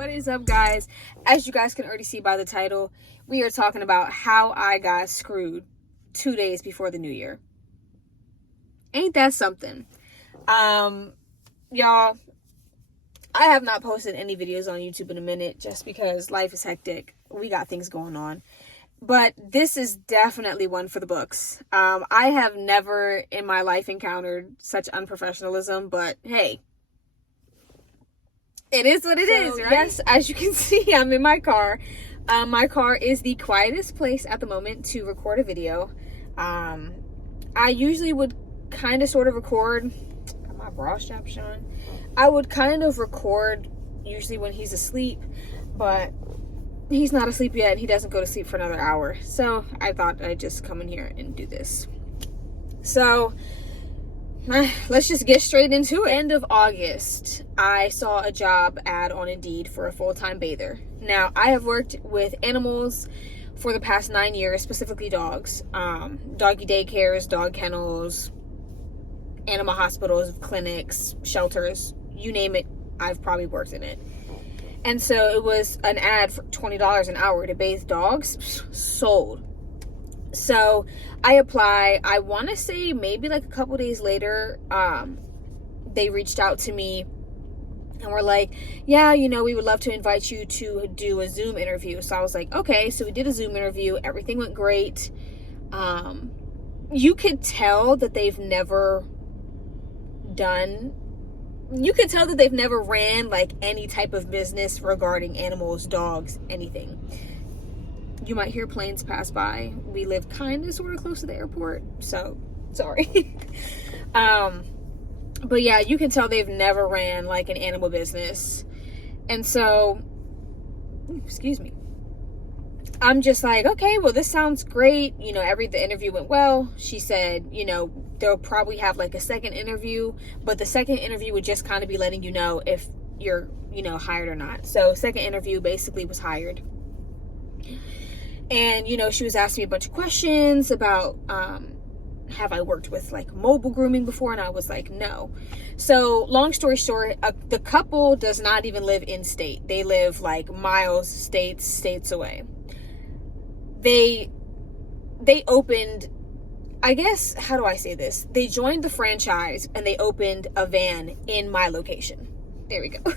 What is up, guys? As you guys can already see by the title, we are talking about how I got screwed 2 days before the new year. Ain't that something? Y'all, I have not posted any videos on YouTube in a minute just because life is hectic. We got things going on. But this is definitely one for the books. I have never in my life encountered such unprofessionalism, but hey, it is what it is, right? Yes, as you can see, I'm in my car. My car is the quietest place at the moment to record a video. I usually would kind of sort of record, got my bra straps on. I would kind of record usually when he's asleep, but he's not asleep yet. He doesn't go to sleep for another hour. So I thought I'd just come in here and do this. So let's just get straight into it. End of August, I saw a job ad on Indeed for a full-time bather. Now, I have worked with animals for the past 9 years, specifically dogs. Doggy daycares, dog kennels, animal hospitals, clinics, shelters, you name it, I've probably worked in it. And so it was an ad for $20 an hour to bathe dogs. Sold. So I apply. I want to say maybe like a couple days later, they reached out to me and were like, yeah, we would love to invite you to do a Zoom interview. So I was like, okay. So we did a Zoom interview. Everything went great. You could tell that they've never ran like any type of business regarding animals, dogs, anything. You might hear planes pass by. We live kind of sort of close to the airport, so sorry. But yeah, you can tell they've never ran like an animal business. And so, excuse me. I'm just like, okay, well, this sounds great. The interview went well. She said, they'll probably have like a second interview, but the second interview would just kind of be letting you know if you're, hired or not. So second interview basically was hired. And, she was asking me a bunch of questions about, have I worked with like mobile grooming before? And I was like, no. So long story short, the couple does not even live in state. They live like miles, states away. They opened, I guess, how do I say this? They joined the franchise and they opened a van in my location. There we go.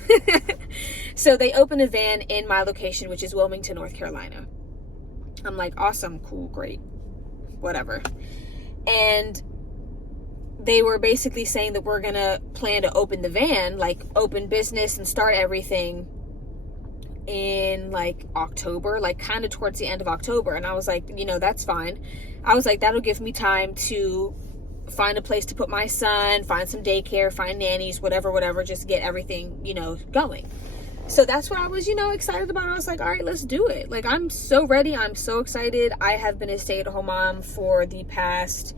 So they opened a van in my location, which is Wilmington, North Carolina. I'm like, awesome, cool, great, whatever. And they were basically saying that we're going to plan to open the van, like open business and start everything in like October, like kind of towards the end of October. And I was like, that's fine. I was like, that'll give me time to find a place to put my son, find some daycare, find nannies, whatever, just get everything, going. So that's what I was, excited about. I was like, all right, let's do it. Like, I'm so ready. I'm so excited. I have been a stay-at-home mom for the past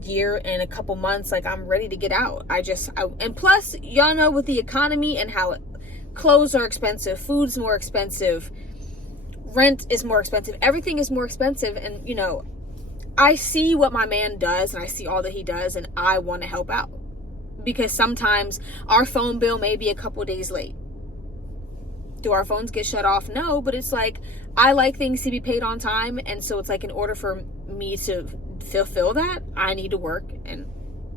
year and a couple months. Like, I'm ready to get out. And plus, y'all know with the economy and how clothes are expensive, food's more expensive, rent is more expensive, everything is more expensive. And, I see what my man does and I see all that he does and I want to help out. Because sometimes our phone bill may be a couple days late. Do our phones get shut off? No, but it's like, I like things to be paid on time. And so it's like, in order for me to fulfill that, I need to work and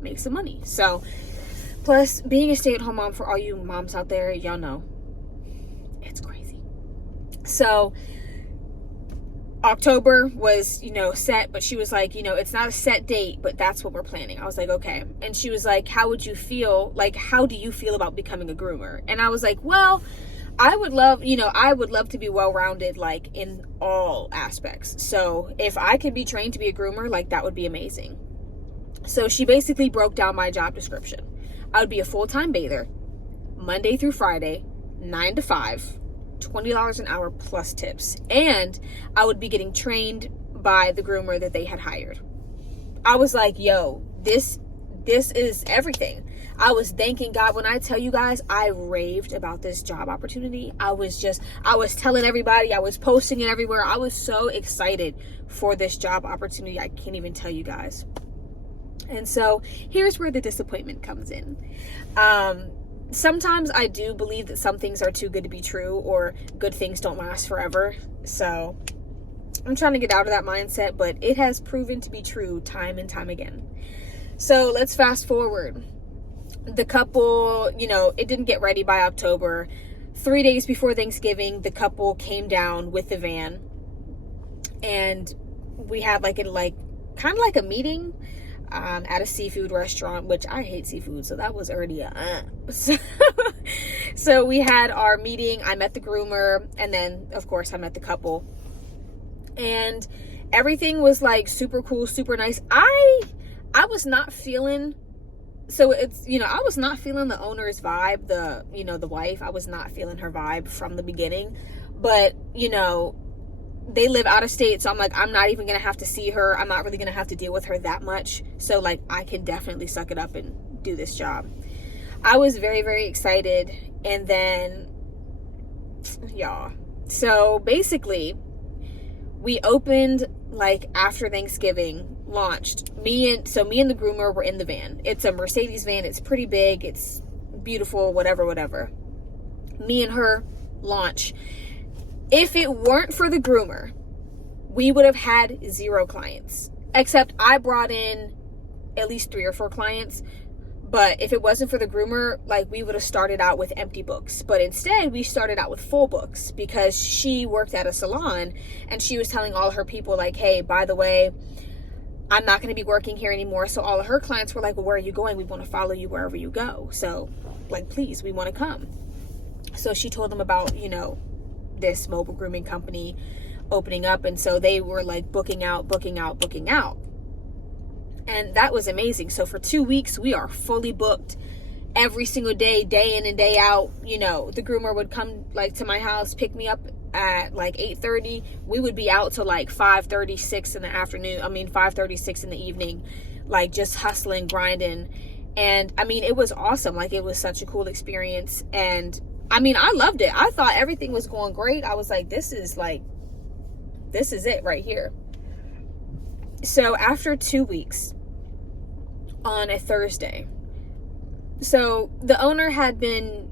make some money. So, plus being a stay-at-home mom, for all you moms out there, y'all know, it's crazy. So October was, set, but she was like, it's not a set date, but that's what we're planning. I was like, okay. And she was like, how would you feel? Like, how do you feel about becoming a groomer? And I was like, well, I would love to be well-rounded, like in all aspects. So if I could be trained to be a groomer, like that would be amazing. So she basically broke down my job description. I would be a full-time bather, Monday through Friday, 9 to 5, $20 an hour plus tips. And I would be getting trained by the groomer that they had hired. I was like, yo, this is everything. I was thanking God. When I tell you guys, I raved about this job opportunity. I was telling everybody, I was posting it everywhere. I was so excited for this job opportunity. I can't even tell you guys. And so here's where the disappointment comes in. sometimes I do believe that some things are too good to be true, or good things don't last forever. So I'm trying to get out of that mindset, but it has proven to be true time and time again. So let's fast forward. The couple, it didn't get ready by October. 3 days before Thanksgiving, the couple came down with the van, and we had kind of like a meeting at a seafood restaurant, which I hate seafood, so that was already so we had our meeting. I met the groomer, and then of course I met the couple, and everything was like super cool, super nice. I was not feeling, so it's, I was not feeling the owner's vibe, the wife. I was not feeling her vibe from the beginning, but they live out of state, so I'm like, I'm not even gonna have to see her. I'm not really gonna have to deal with her that much, so like I can definitely suck it up and do this job. I was very, very excited. And then so basically we opened like after Thanksgiving, launched. Me and the groomer were in the van. It's a Mercedes van. It's pretty big, it's beautiful, whatever. Me and her launch. If it weren't for the groomer, we would have had 0 clients. Except I brought in at least 3 or 4 clients. But if it wasn't for the groomer, like, we would have started out with empty books. But instead, we started out with full books, because she worked at a salon and she was telling all her people, like, hey, by the way, I'm not going to be working here anymore. So all of her clients were like, well, where are you going? We want to follow you wherever you go. So, like, please, we want to come. So she told them about, this mobile grooming company opening up, and so they were like booking out, and that was amazing. So for 2 weeks we are fully booked every single day, day in and day out. The groomer would come like to my house, pick me up at like 8:30. We would be out till like 5:36 in the afternoon. 5:36 in the evening, like just hustling, grinding. And it was awesome. Like, it was such a cool experience, and I loved it. I thought everything was going great. I was like, this is it right here. So after 2 weeks, on a Thursday, so the owner had been,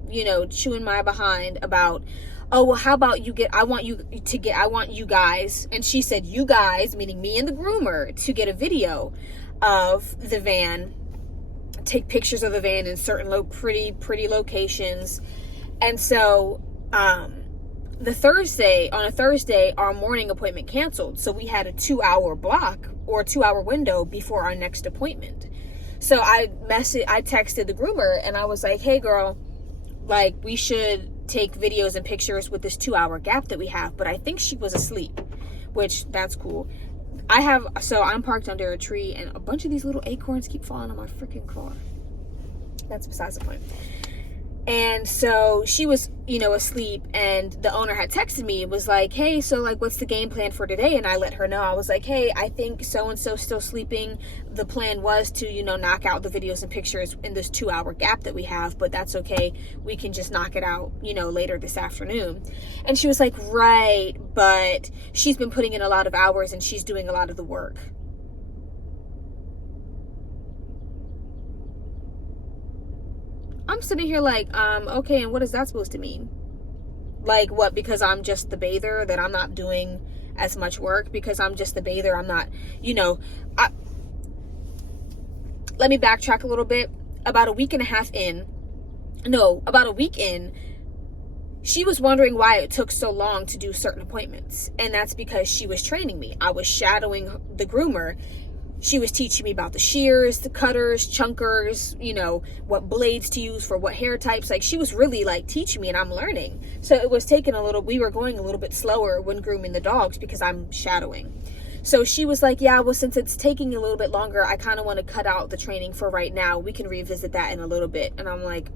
chewing my behind about, oh, well, how about I want you guys, and she said, you guys, meaning me and the groomer, to get a video of the van, take pictures of the van in certain pretty locations. And so on a Thursday, our morning appointment canceled. So we had a 2-hour block or a 2-hour window before our next appointment. So I texted the groomer, and I was like, hey girl, like, we should take videos and pictures with this 2-hour gap that we have. But I think she was asleep, which that's cool. I'm parked under a tree, and a bunch of these little acorns keep falling on my freaking car. That's besides the point. And so she was, asleep, and the owner had texted me. It was like, hey, so like, what's the game plan for today? And I let her know. I was like, hey, I think so-and-so still sleeping. The plan was to, knock out the videos and pictures in this 2-hour gap that we have, but that's okay. We can just knock it out, later this afternoon. And she was like, right, but she's been putting in a lot of hours and she's doing a lot of the work. I'm sitting here like, okay, and what is that supposed to mean? Like, what, because I'm just the bather, that I'm not doing as much work? Because I'm just the bather, I'm not, let me backtrack a little bit. About a week in, she was wondering why it took so long to do certain appointments. And that's because she was training me. I was shadowing the groomer. She was teaching me about the shears, the cutters, chunkers, what blades to use for what hair types. Like, she was really like teaching me, and I'm learning. So it was we were going a little bit slower when grooming the dogs because I'm shadowing. So she was like, yeah, well, since it's taking a little bit longer, I kind of want to cut out the training for right now. We can revisit that in a little bit. And I'm like,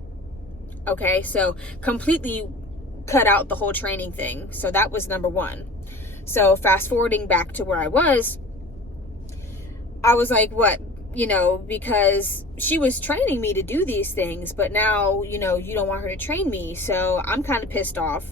okay. So completely cut out the whole training thing. So that was number one. So fast forwarding back to where I was like, what? Because she was training me to do these things, but now, you don't want her to train me. So I'm kind of pissed off,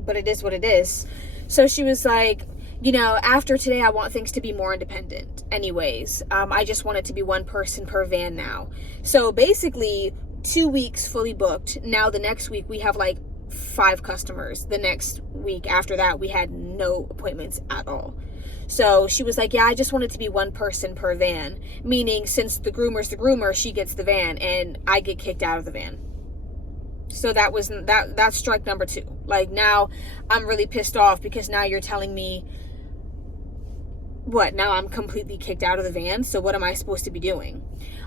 but it is what it is. So she was like, after today, I want things to be more independent anyways. I just want it to be one person per van now. So basically, 2 weeks fully booked. Now the next week we have like 5 customers. The next week after that, we had no appointments at all. So she was like, yeah, I just want it to be one person per van. Meaning, since the groomer's the groomer, she gets the van and I get kicked out of the van. So that's strike number 2. Like, now I'm really pissed off because now you're telling me, what, now I'm completely kicked out of the van? So what am I supposed to be doing?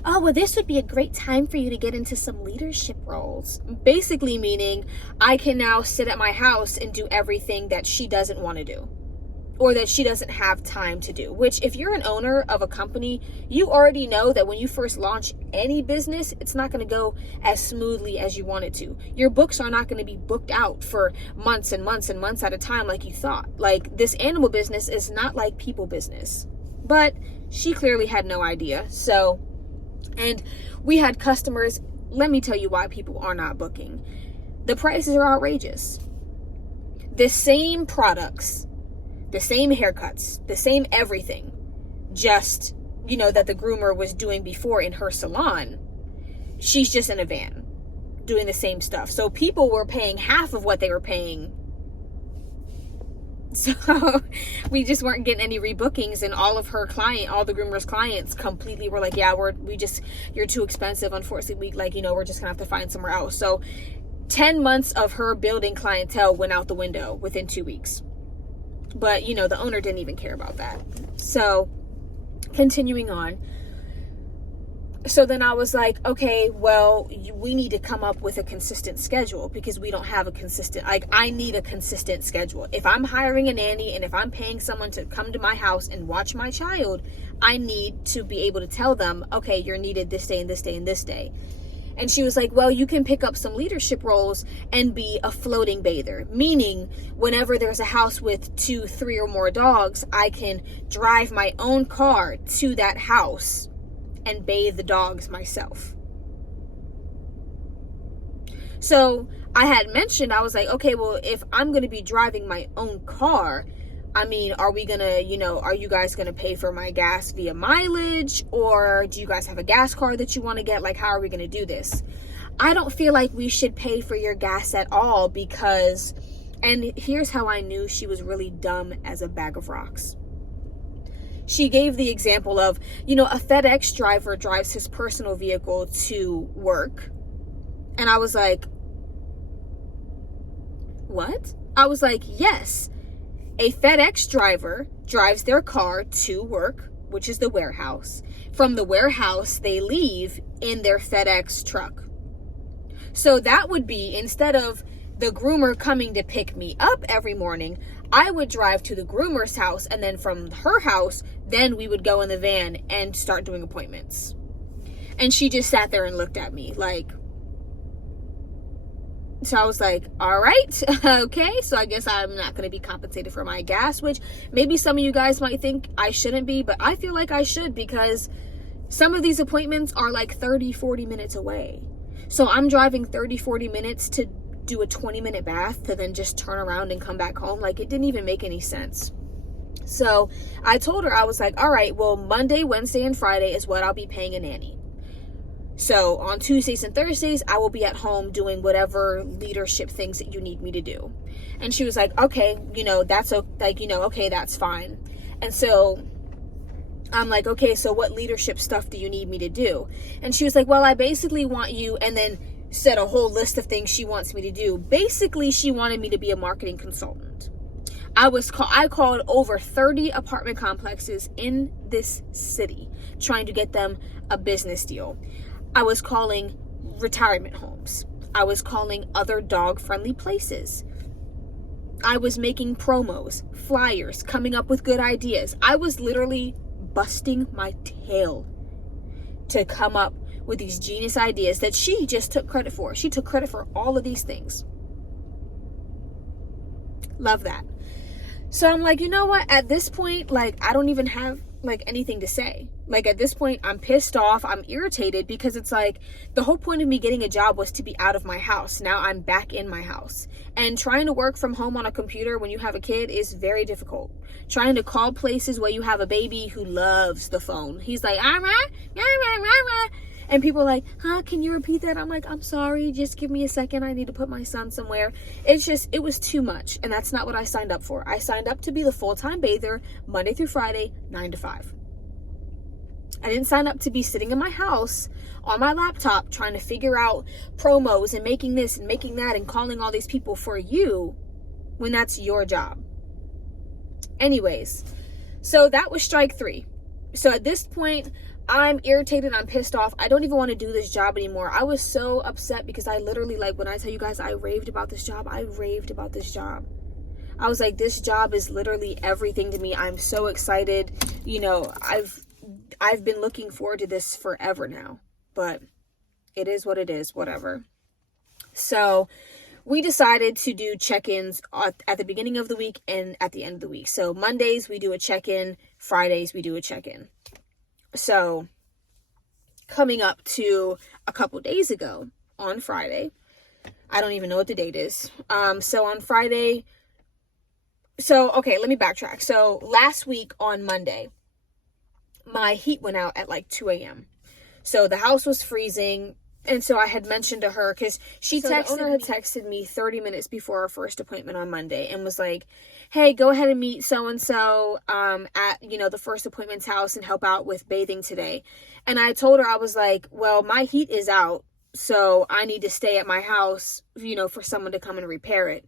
Oh, well, this would be a great time for you to get into some leadership roles. Basically meaning I can now sit at my house and do everything that she doesn't want to do, or that she doesn't have time to do. Which, if you're an owner of a company, you already know that when you first launch any business, it's not going to go as smoothly as you want it to. Your books are not going to be booked out for months and months and months at a time like you thought. Like, this animal business is not like people business. But she clearly had no idea. So, and we had customers. Let me tell you why people are not booking. The prices are outrageous. The same products, the same haircuts, the same everything, just, that the groomer was doing before in her salon. She's just in a van doing the same stuff. So people were paying half of what they were paying. So we just weren't getting any rebookings, and all the groomer's clients completely were like, yeah, you're too expensive. Unfortunately, we're just gonna have to find somewhere else. So 10 months of her building clientele went out the window within 2 weeks. But, the owner didn't even care about that. So, continuing on. So then I was like, okay, well, we need to come up with a consistent schedule, because we don't have I need a consistent schedule. If I'm hiring a nanny and if I'm paying someone to come to my house and watch my child, I need to be able to tell them, okay, you're needed this day and this day and this day. And she was like, well, you can pick up some leadership roles and be a floating bather. Meaning, whenever there's a house with 2, 3 or more dogs, I can drive my own car to that house and bathe the dogs myself. So I had mentioned, I was like, okay, well, if I'm going to be driving my own car, are we going to, are you guys going to pay for my gas via mileage? Or do you guys have a gas card that you want to get? Like, how are we going to do this? I don't feel like we should pay for your gas at all, because, and here's how I knew she was really dumb as a bag of rocks. She gave the example of, a FedEx driver drives his personal vehicle to work. And I was like, what? I was like, yes. A FedEx driver drives their car to work, which is the warehouse. From the warehouse, they leave in their FedEx truck. So that would be, instead of the groomer coming to pick me up every morning, I would drive to the groomer's house, and then from her house, then we would go in the van and start doing appointments. And she just sat there and looked at me like, so I was like, all right, okay, so I guess I'm not going to be compensated for my gas, which maybe some of you guys might think I shouldn't be, but I feel like I should, because some of these appointments are like 30, 40 minutes away. So I'm driving 30, 40 minutes to do a 20-minute bath to then just turn around and come back home. Like, it didn't even make any sense. So I told her, I was like, all right, well, Monday, Wednesday, and Friday is what I'll be paying a nanny. So on Tuesdays and Thursdays, I will be at home doing whatever leadership things that you need me to do. And she was like, okay, okay, that's fine. And so I'm like, okay, so what leadership stuff do you need me to do? And she was like, well, I basically want you, and then said a whole list of things she wants me to do. Basically, she wanted me to be a marketing consultant. I called over 30 apartment complexes in this city, trying to get them a business deal. I was calling retirement homes. I was calling other dog-friendly places. I was making promos, flyers, coming up with good ideas. I was literally busting my tail to come up with these genius ideas that she just took credit for. She took credit for all of these things. Love that. So I'm like, you know what? At this point, I don't even have anything to say. At this point, I'm pissed off. I'm irritated, because it's like, the whole point of me getting a job was to be out of my house. Now I'm back in my house. And trying to work from home on a computer when you have a kid is very difficult. Trying to call places where you have a baby who loves the phone. He's like, And people are like, huh, can you repeat that? I'm like, I'm sorry, just give me a second. I need to put my son somewhere. It was too much. And that's not what I signed up for. I signed up to be the full-time bather, Monday through Friday, 9 to 5. I didn't sign up to be sitting in my house on my laptop trying to figure out promos and making this and making that and calling all these people for you when that's your job. Anyways, so that was strike 3. So at this point, I'm irritated. I'm pissed off. I don't even want to do this job anymore. I was so upset because I literally, like, when I tell you guys I raved about this job, I raved about this job. I was like, this job is literally everything to me. I'm so excited. You know, I've been looking forward to this forever now, but it is what it is, whatever. So we decided to do check-ins at the beginning of the week and at the end of the week. So Mondays we do a check-in, Fridays we do a check-in. So coming up to a couple days ago on Friday, I don't even know what the date is. So on Friday, okay, let me backtrack. So last week on Monday, my heat went out at like 2 a.m. So the house was freezing. And so I had mentioned to her, because the owner had texted me 30 minutes before our first appointment on Monday and was like, hey, go ahead and meet so-and-so at, the first appointment's house and help out with bathing today. And I told her, I was like, well, my heat is out, so I need to stay at my house, for someone to come and repair it.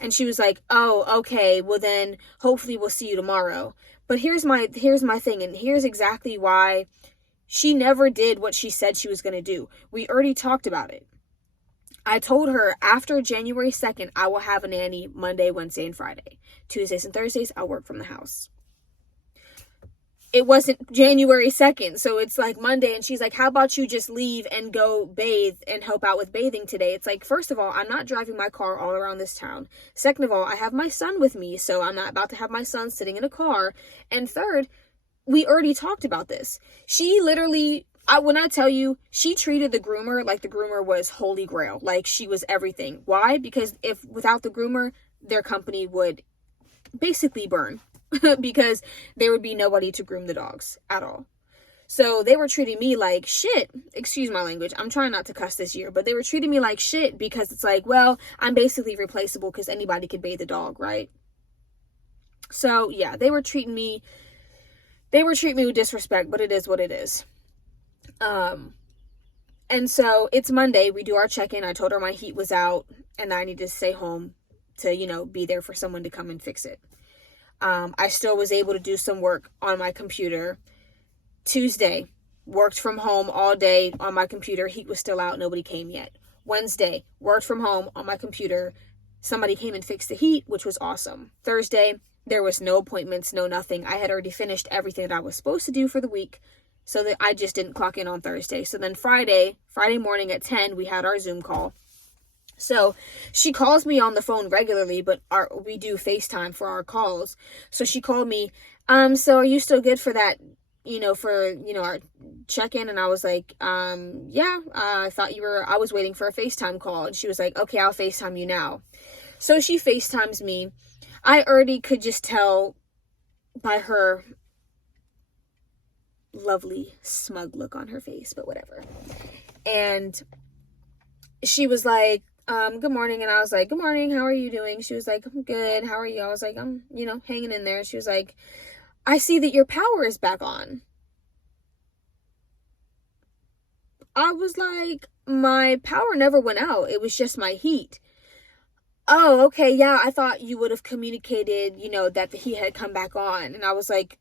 And she was like, oh, okay, well then hopefully we'll see you tomorrow. But here's my thing, and here's exactly why she never did what she said she was going to do. We already talked about it. I told her after January 2nd, I will have a nanny Monday, Wednesday, and Friday. Tuesdays and Thursdays, I'll work from the house. It wasn't January 2nd, so it's like Monday, and she's like, how about you just leave and go bathe and help out with bathing today? It's like, first of all, I'm not driving my car all around this town. Second of all, I have my son with me, so I'm not about to have my son sitting in a car. And third, we already talked about this. She literally, when I tell you, she treated the groomer like the groomer was holy grail. Like she was everything. Why? Because without the groomer, their company would basically burn because there would be nobody to groom the dogs at all. So they were treating me like shit. Excuse my language. I'm trying not to cuss this year, but they were treating me like shit because it's like, well, I'm basically replaceable because anybody could bathe a dog, right? So yeah, they were treating me with disrespect, but it is what it is. And so it's Monday. We do our check-in. I told her my heat was out and I needed to stay home to, be there for someone to come and fix it. I still was able to do some work on my computer. Tuesday, worked from home all day on my computer. Heat was still out. Nobody came yet. Wednesday, worked from home on my computer. Somebody came and fixed the heat, which was awesome. Thursday, there was no appointments, no nothing. I had already finished everything that I was supposed to do for the week, so that I just didn't clock in on Thursday. So then Friday morning at 10, we had our Zoom call. So she calls me on the phone regularly, but we do FaceTime for our calls. So she called me, so are you still good for that, our check-in? And I was like, yeah, I was waiting for a FaceTime call. And she was like, okay, I'll FaceTime you now. So she FaceTimes me. I already could just tell by her lovely smug look on her face, but whatever. And she was like, good morning. And I was like, good morning. How are you doing? She was like, I'm good. How are you? I was like, I'm, hanging in there. She was like, I see that your power is back on. I was like, my power never went out. It was just my heat. Oh, okay, yeah, I thought you would have communicated, that the heat had come back on. And I was like,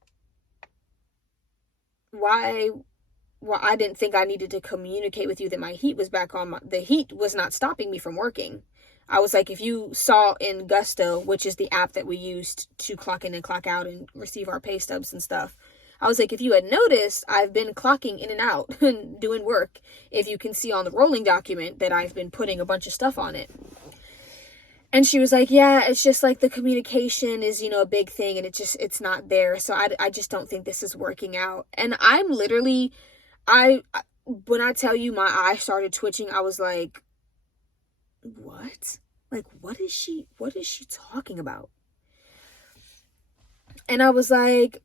why? Well, I didn't think I needed to communicate with you that my heat was back on. The heat was not stopping me from working. I was like, if you saw in Gusto, which is the app that we used to clock in and clock out and receive our pay stubs and stuff, I was like, if you had noticed, I've been clocking in and out and doing work. If you can see on the rolling document that I've been putting a bunch of stuff on it. And she was like, yeah, it's just like the communication is, a big thing and it's not there. So I just don't think this is working out. And I'm literally, when I tell you my eye started twitching, I was like, what? Like, what is she talking about? And I was like,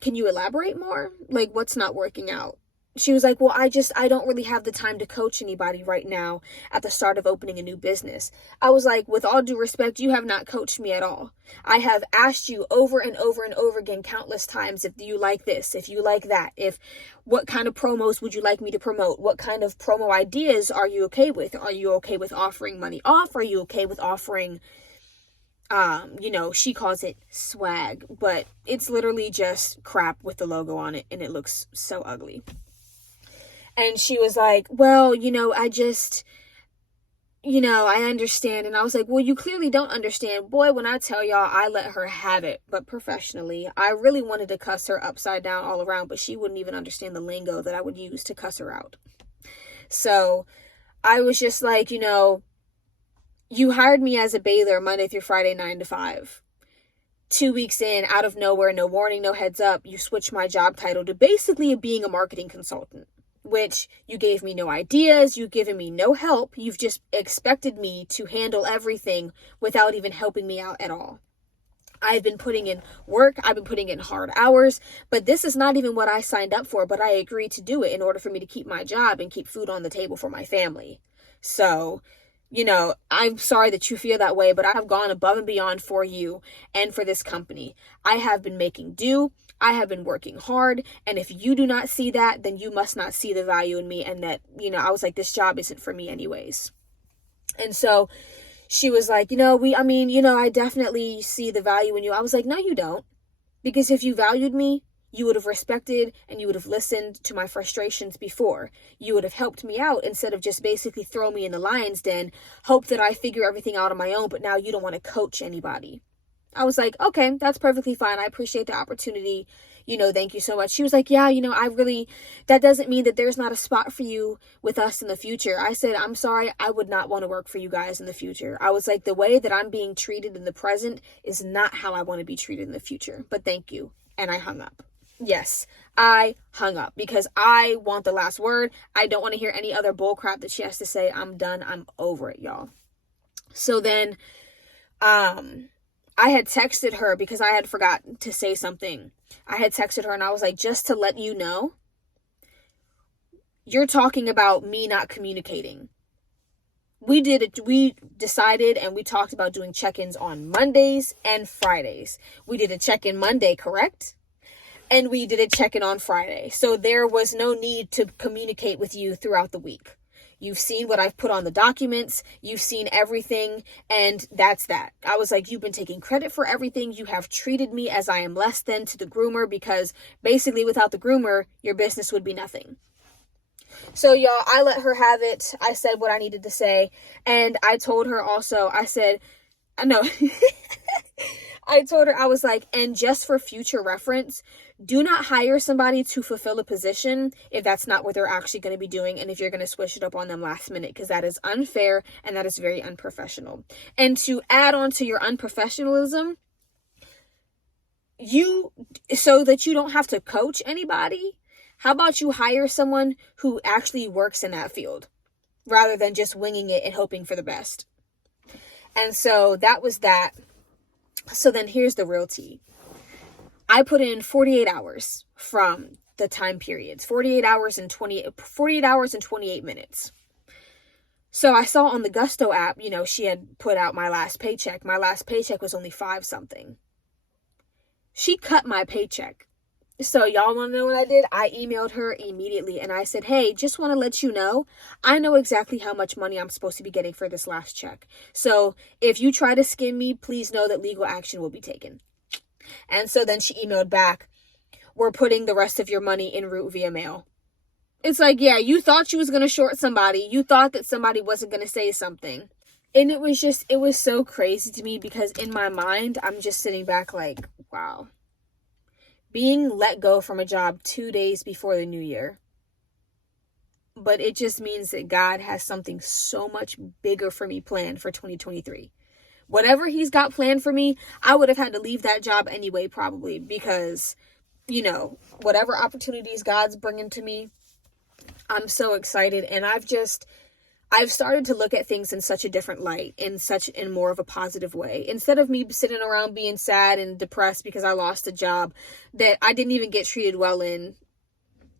can you elaborate more? Like, what's not working out? she was like, well, I don't really have the time to coach anybody right now at the start of opening a new business. I was like, with all due respect, you have not coached me at all. I have asked you over and over and over again, countless times, if you like this, if you like that, what kind of promos would you like me to promote? What kind of promo ideas are you okay with? Are you okay with offering money off? Are you okay with offering, she calls it swag, but it's literally just crap with the logo on it, and it looks so ugly. And she was like, well, I understand. And I was like, well, you clearly don't understand. Boy, when I tell y'all, I let her have it, but professionally. I really wanted to cuss her upside down all around, but she wouldn't even understand the lingo that I would use to cuss her out. So I was just like, you hired me as a baler Monday through Friday, 9 to 5. 2 weeks in, out of nowhere, no warning, no heads up, you switched my job title to basically being a marketing consultant, which you gave me no ideas, you've given me no help, you've just expected me to handle everything without even helping me out at all. I've been putting in work, I've been putting in hard hours, but this is not even what I signed up for, but I agreed to do it in order for me to keep my job and keep food on the table for my family. So, I'm sorry that you feel that way, but I have gone above and beyond for you and for this company. I have been making do. I have been working hard. And if you do not see that, then you must not see the value in me. And that, I was like, this job isn't for me anyways. And so she was like, I definitely see the value in you. I was like, no, you don't. Because if you valued me, you would have respected and you would have listened to my frustrations before. You would have helped me out instead of just basically throw me in the lion's den, hope that I figure everything out on my own, but now you don't want to coach anybody. I was like, okay, that's perfectly fine. I appreciate the opportunity. Thank you so much. She was like, yeah, that doesn't mean that there's not a spot for you with us in the future. I said, I'm sorry, I would not want to work for you guys in the future. I was like, the way that I'm being treated in the present is not how I want to be treated in the future, but thank you. And I hung up. Yes, I hung up because I want the last word. I don't want to hear any other bull crap that she has to say. I'm done. I'm over it, y'all. So then, I had texted her because I had forgotten to say something. I had texted her and I was like, just to let you know, you're talking about me not communicating. We decided and we talked about doing check-ins on Mondays and Fridays. We did a check-in Monday, correct? And we did a check-in on Friday. So there was no need to communicate with you throughout the week. You've seen what I've put on the documents. You've seen everything. And that's that. I was like, you've been taking credit for everything. You have treated me as I am less than to the groomer because basically without the groomer, your business would be nothing. So y'all, I let her have it. I said what I needed to say. And I told her also, I said, I know. I told her, I was like, and just for future reference, do not hire somebody to fulfill a position if that's not what they're actually going to be doing and if you're going to switch it up on them last minute, because that is unfair and that is very unprofessional. And to add on to your unprofessionalism, so that you don't have to coach anybody, how about you hire someone who actually works in that field rather than just winging it and hoping for the best? And so that was that. So then here's the real tea. I put in 48 hours from the time periods, 48 hours and 28 minutes. So I saw on the Gusto app, she had put out my last paycheck. My last paycheck was only 5 something. She cut my paycheck. So y'all want to know what I did? I emailed her immediately and I said, hey, just want to let you know, I know exactly how much money I'm supposed to be getting for this last check. So if you try to skim me, please know that legal action will be taken. And so then she emailed back, we're putting the rest of your money en route via mail. It's like, yeah, you thought you was going to short somebody. You thought that somebody wasn't going to say something. And it was so crazy to me because in my mind, I'm just sitting back like, wow. Being let go from a job 2 days before the new year. But it just means that God has something so much bigger for me planned for 2023. Whatever he's got planned for me, I would have had to leave that job anyway, probably, because, whatever opportunities God's bringing to me, I'm so excited. And I've started to look at things in such a different light, in more of a positive way. Instead of me sitting around being sad and depressed because I lost a job that I didn't even get treated well in.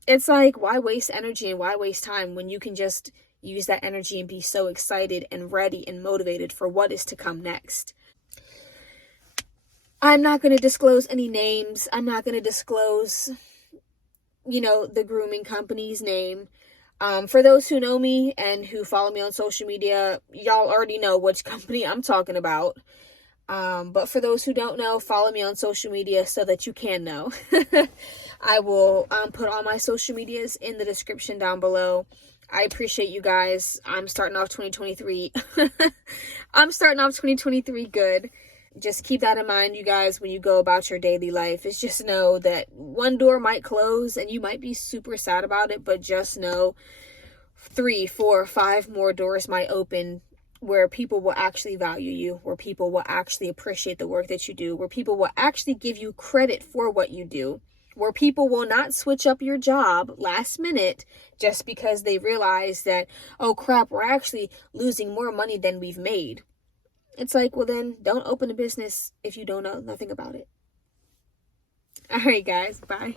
It's like, why waste energy and why waste time when you can just use that energy and be so excited and ready and motivated for what is to come next? I'm not going to disclose any names. I'm not going to disclose, the grooming company's name. For those who know me and who follow me on social media, y'all already know which company I'm talking about. But for those who don't know, follow me on social media so that you can know. I will put all my social medias in the description down below. I appreciate you guys. I'm starting off 2023. I'm starting off 2023 good. Just keep that in mind, you guys, when you go about your daily life. Is just know that one door might close and you might be super sad about it, but just know 3, 4, 5 more doors might open where people will actually value you, where people will actually appreciate the work that you do, where people will actually give you credit for what you do, where people will not switch up your job last minute just because they realize that, oh crap, we're actually losing more money than we've made. It's like, well then, don't open a business if you don't know nothing about it. All right, guys, bye.